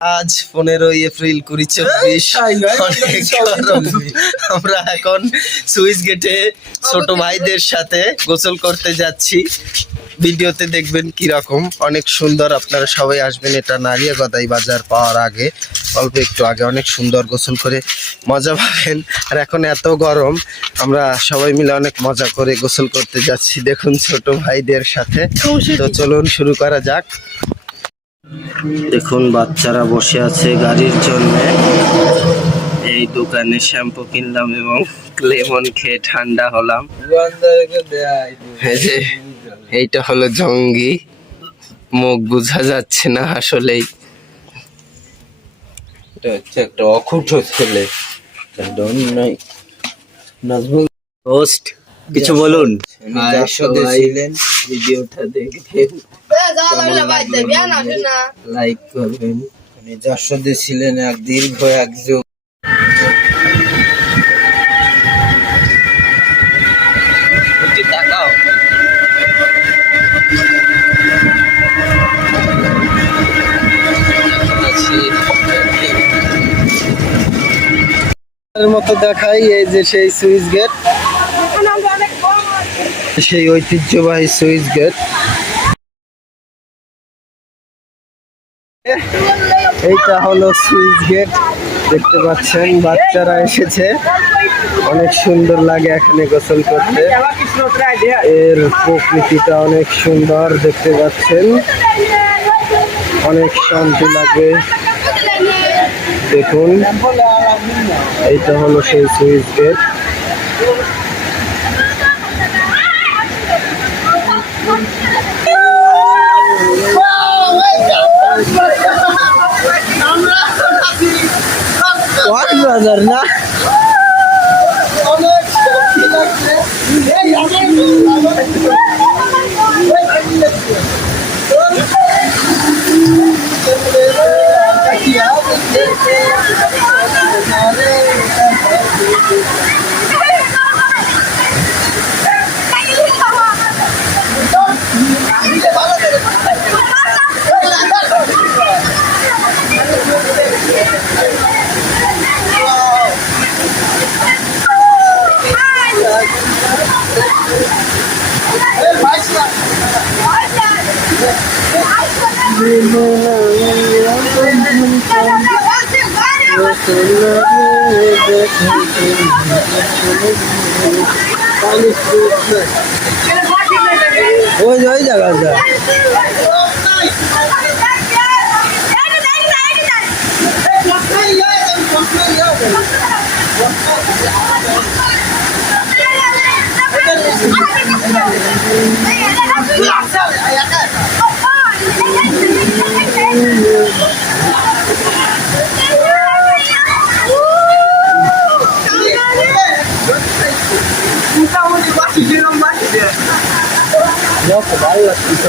আজ 15ই এপ্রিল 2024। আমরা এখন সুইচ গেটে ছোট ভাইদের সাথে গোসল করতে যাচ্ছি। ভিডিওতে দেখবেন কিরকম, অনেক সুন্দর। আপনারা সবাই আসবেন। এটা নারিয়াগদাই বাজার পাওয়ার আগে, অল্প একটু আগে। অনেক সুন্দর গোসল করে মজা পাবেন। আর এখন এত গরম, আমরা সবাই মিলে অনেক মজা করে গোসল করতে যাচ্ছি। দেখুন ছোট ভাইদের সাথে। তো চলুন শুরু করা যাক। দেখুন বাচ্চারা বসে আছে গাড়ির জন্য। এই দোকানে শ্যাম্পু কিনলাম এবং লেমন খেয়ে ঠান্ডা হলাম। এইটা হলো জঙ্গি, মুখ বোঝা যাচ্ছে না আসলেই। এটা হচ্ছে একটা অকুঠ ছেলে। হোস্ট কিছু বলুন। ভিডিওটা দেখবেন, লাইক করবেন। উনি যশোদে ছিলেন এক দীর্ঘ এক যুগ। তাকাও, মতো দেখাই। এই যে সেই সুইচ গেট, সেই ঐতিহ্যবাহী সুইচ গেট। এইটা হলো সুইচ গেট, দেখতে পাচ্ছেন। বাচ্চারা এসেছে, অনেক সুন্দর লাগে এখানে গোসল করতে। এর প্রকৃতিটা অনেক সুন্দর, দেখতে পাচ্ছেন। অনেক শান্তি লাগে। দেখুন, এইটা হলো সেই সুইচ গেট। বাজার না ওই জায়গাটা ভালো লাগছে।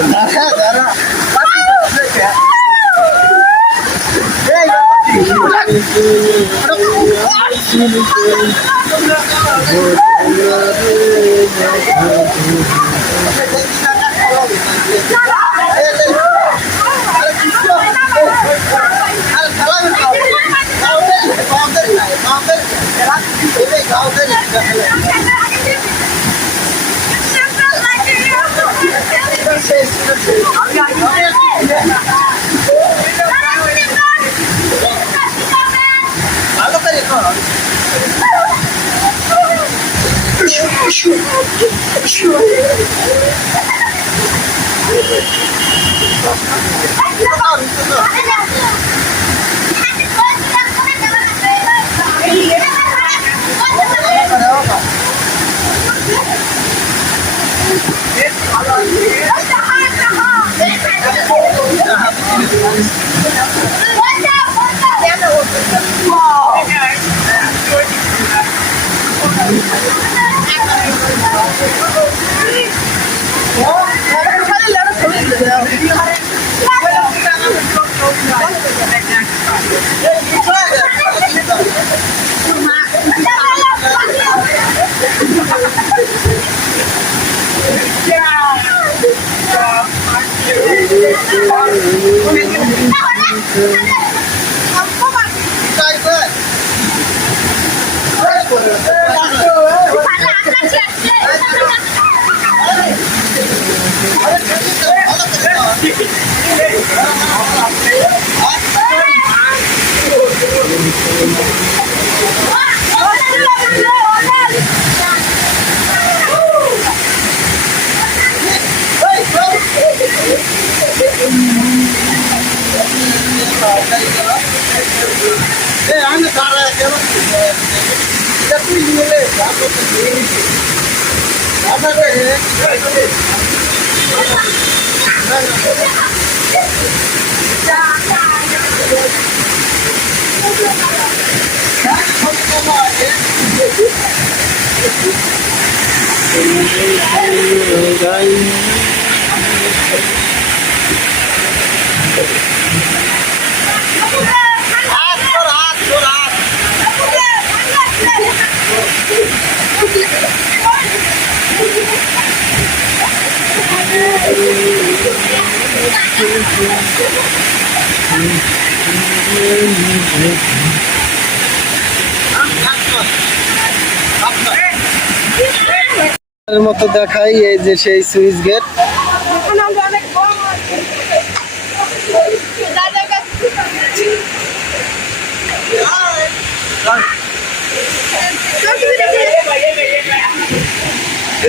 এর মতো দেখাই, এই যে সেই সুইচ গেট।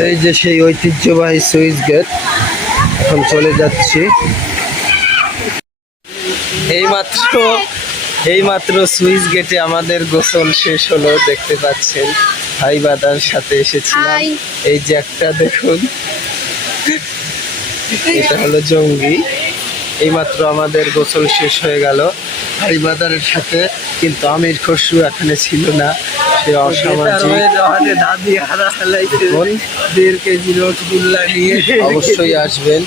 এই যে সেই ঐতিহ্যবাহী সুইচ গেট, এখন চলে যাচ্ছি। এইমাত্র সুইচ গেটে আমাদের গোসল শেষ হলো, দেখতে পাচ্ছেন ভাই বাদার সাথে এসেছিলাম। এই যে একটা দেখুন, এটা হলো জঙ্গি। এইমাত্র আমাদের গোসল শেষ হয়ে গেল ভাই বাদারের সাথে, কিন্তু আমির খসরু এখানে ছিল না, সে অসামাজিক। অবশ্যই আসবেন।